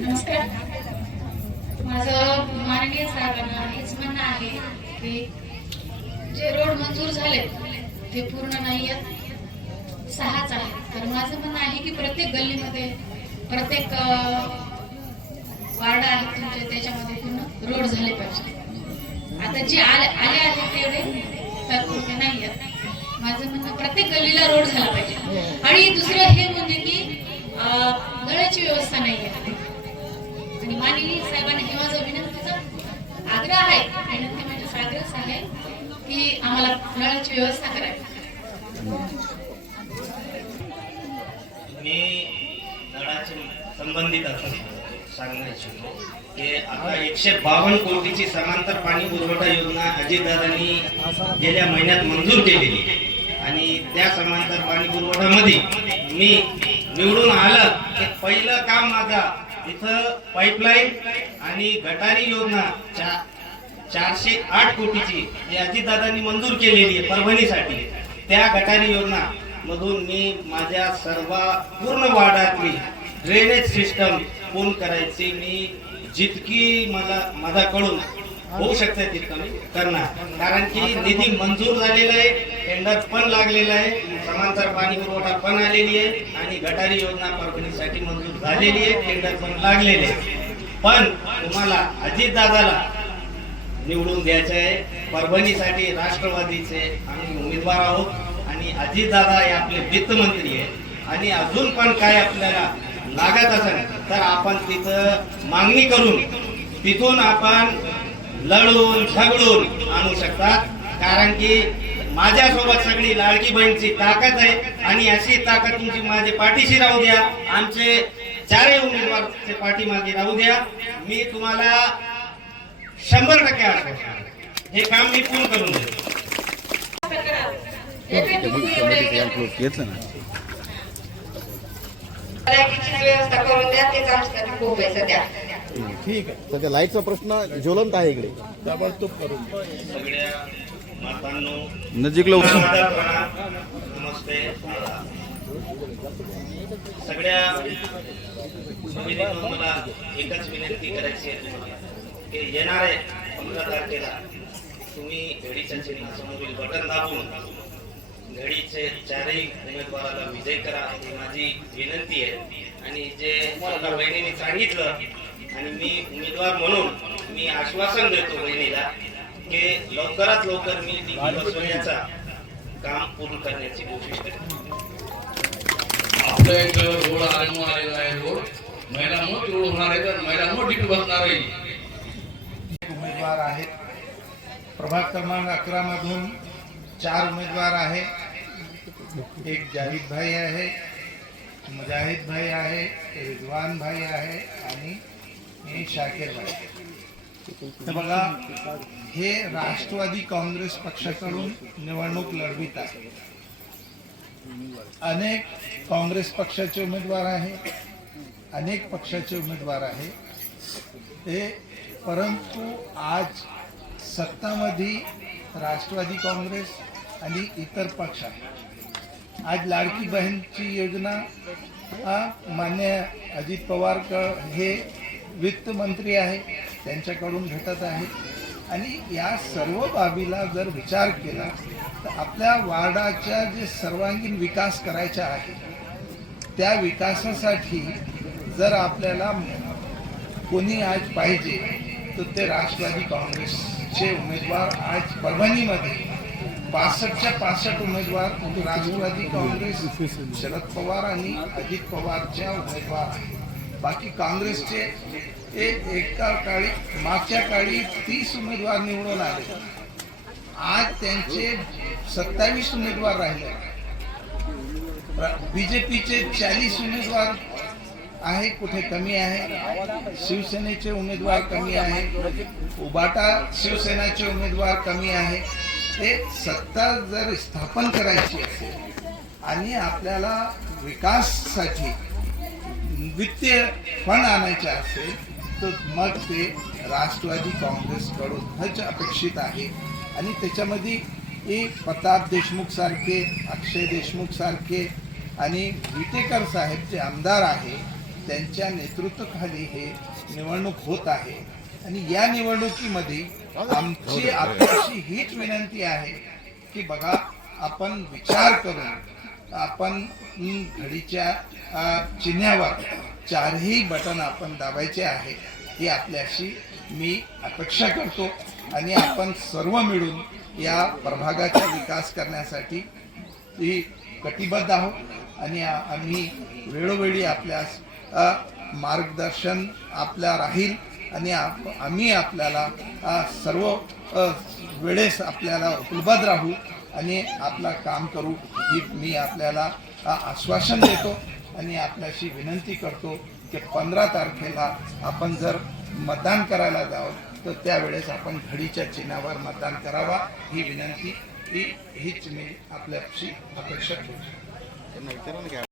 नमस्कार. माझं माननीय साहेबांना हेच म्हणणं आहे की जे रोड मंजूर झाले ते पूर्ण नाही आहेत, 6च आहेत. तर माझं म्हणणं आहे की प्रत्येक गल्लीमध्ये, प्रत्येक वार्ड आहे तुमचे, त्याच्यामध्ये पूर्ण रोड झाले पाहिजे. आता जे आले आहेत तेवढे तात्पुरते नाही आहेत. माझं म्हणणं प्रत्येक गल्लीला रोड झाला पाहिजे. आणि दुसरं हे म्हणजे की नळाची व्यवस्था नाही आहे. आणि माननीय साहेबांना हे माझा विनंतीचा आग्रह आहे, विनंती म्हणजे आग्रह आहे की आम्हाला नळाची व्यवस्था करावी. मी नळाचे संबंधित असं सांगू इच्छितो की आता 152 कोटीची समांतर पाणी पुरवठा योजना अजितदादांनी गेल्या महिन्यात मंजूर केलेली आणि त्या समांतर पाणी पुरवठ्यामध्ये मी निवडून आलं की पहिलं काम माझा इथं पाईपलाईन आणि गटारी योजना 408 कोटीची जी अजितदादांनी मंजूर केलेली आहे परभणीसाठी, त्या गटारी योजना मधून मी माझ्या सर्व पूर्ण वार्डातली ड्रेनेज सिस्टम पूर्ण करायची मी जितकी मला माझ्याकडून होऊ शकते तितकं मी करणार. कारण की निधी मंजूर झालेला आहे, टेंडर पण लागलेला आहे, समांतर पाणी पुरवठा पण आलेली आहे आणि गटारी योजना परभणीसाठी मंजूर झालेली आहे, टेंडर पण लागलेले आहे. पण तुम्हाला अजितदादाला निवडून द्यायचं आहे. परभणीसाठी राष्ट्रवादीचे आम्ही उमेदवार आहोत आणि अजितदादा हे आपले वित्तमंत्री आहेत. आणि अजून पण काय आपल्याला लागत असेल तर आपण तिथं मागणी करून तिथून आपण लढून झगडून आणू शकतात. कारण की माझ्यासोबत सगळी लाडकी बहीणची ताकद आहे आणि अशी ताकद तुमची माझ्या पाठीशी राहू द्या, आमचे चारही उमेदवारचे पाठीमागे राहू द्या. मी तुम्हाला 100% आश्वासन हे काम मी पूर्ण करून देतो. व्यवस्था करून द्या, तेच आमच्यासाठी खूप आहे सध्या. ठीक आहे. सध्या लाईटचा प्रश्न ज्वलंत आहे इकडे, ताबडतोब करून सगळ्या मातांनो नजीक नमस्ते. सगळ्या भगिनींनो, मला एकच विनंती करायची आहे तुम्हाला की येणारे 15 तारखेला तुम्ही घडीच्या चिन्हासमोरील बटन दाबून घडीचे चारही उमेदवाराला विजय करा ही माझी विनंती आहे. आणि जे मला बहिणीने सांगितलं आणि मी उमेदवार म्हणून मी आश्वासन देतो बहिणीला की लवकरात लवकर मी ती बसवण्याचा काम पूर्ण करण्याची कोशिश करेन. आपलं एक रोड आलेला आहे. रोड महिलांमुळे रोड होणार आहे, तर महिलांमुळे डीपी बसणार आहे. उमेदवार आहेत. प्रभाग क्रमांक 11 मधून 4 उमेदवार आहे. एक जाहिद भाई आहे, मुजाहिद भाई आहे, रिजवान भाई आहे आणि शाकीर भाई. तर बघा, हे राष्ट्रवादी काँग्रेस पक्षाकडून निवडणूक लढवित आहे. अनेक काँग्रेस पक्षाचे उमेदवार आहे, अनेक पक्षाचे उमेदवार आहे ते. परंतु आज सत्तामध्ये राष्ट्रवादी काँग्रेस आणि इतर पक्ष आहे. आज लाडकी बहीणची योजना मान्य अजित पवार हे वित्त मंत्री आहे, त्यांच्याकडून भेटत आहे. आणि या सर्व बाबीला जर विचार केला तर आपल्या वार्डाच्या जे सर्वांगीण विकास करायचा आहे, त्या विकासासाठी जर आपल्याला कोणी आज पाहिजे तर ते राष्ट्रवादी काँग्रेसचे उमेदवार आज परभणीमध्ये 65च्या 65 उमेदवार राष्ट्रवादी काँग्रेस शरद पवार आणि अजित पवारच्या उमेदवार आहेत. बाकी काँग्रेसचे एका काळी मागच्या काळी 30 उमेदवार निवडून आले. आज त्यांचे 27 उमेदवार राहिले. बीजेपीचे 40 उमेदवार आहे, कुठे कमी आहे. शिवसेनेचे उमेदवार कमी आहे, उबाटा शिवसेनाचे उमेदवार कमी आहे. हे सत्ता जर स्थापन करायची असेल आणि आपल्याला विकासासाठी वित्तीय फंड आणायचे असेल तर मग ते राष्ट्रवादी काँग्रेसकडूनच अपेक्षित आहे. आणि त्याच्यामध्ये प्रताप देशमुख सारखे, अक्षय देशमुख सारखे आणि विटेकर साहेब जे आमदार आहे त्यांच्या नेतृत्वाखाली हे निवडणूक होत आहे आणि या निवडणुकीमध्ये आमची आपल्याशी हीच विनंती आहे की बघा, आपण विचार करून आपण घडीच्या चिन्हावर चारही बटन आपण दाबायचे आहे ही आपल्याशी मी अपेक्षा करतो आणि आपण सर्व मिळून या प्रभागाचा विकास करण्यासाठी कटिबद्ध आहोत आणि आम्ही वेळोवेळी आपल्यास मार्गदर्शन आपल्या राहील आणि आम्ही आपल्याला सर्व वेळेस आपल्याला उपलब्ध राहू आणि आपलं काम करू ही मी आपल्याला आश्वासन देतो आणि आपल्याशी विनंती करतो की 15 तारखेला आपण जर मतदान करायला जावं तर त्यावेळेस आपण घडीच्या चिन्हावर मतदान करावा ही विनंती हीच मी आपल्याशी अपेक्षा करतो.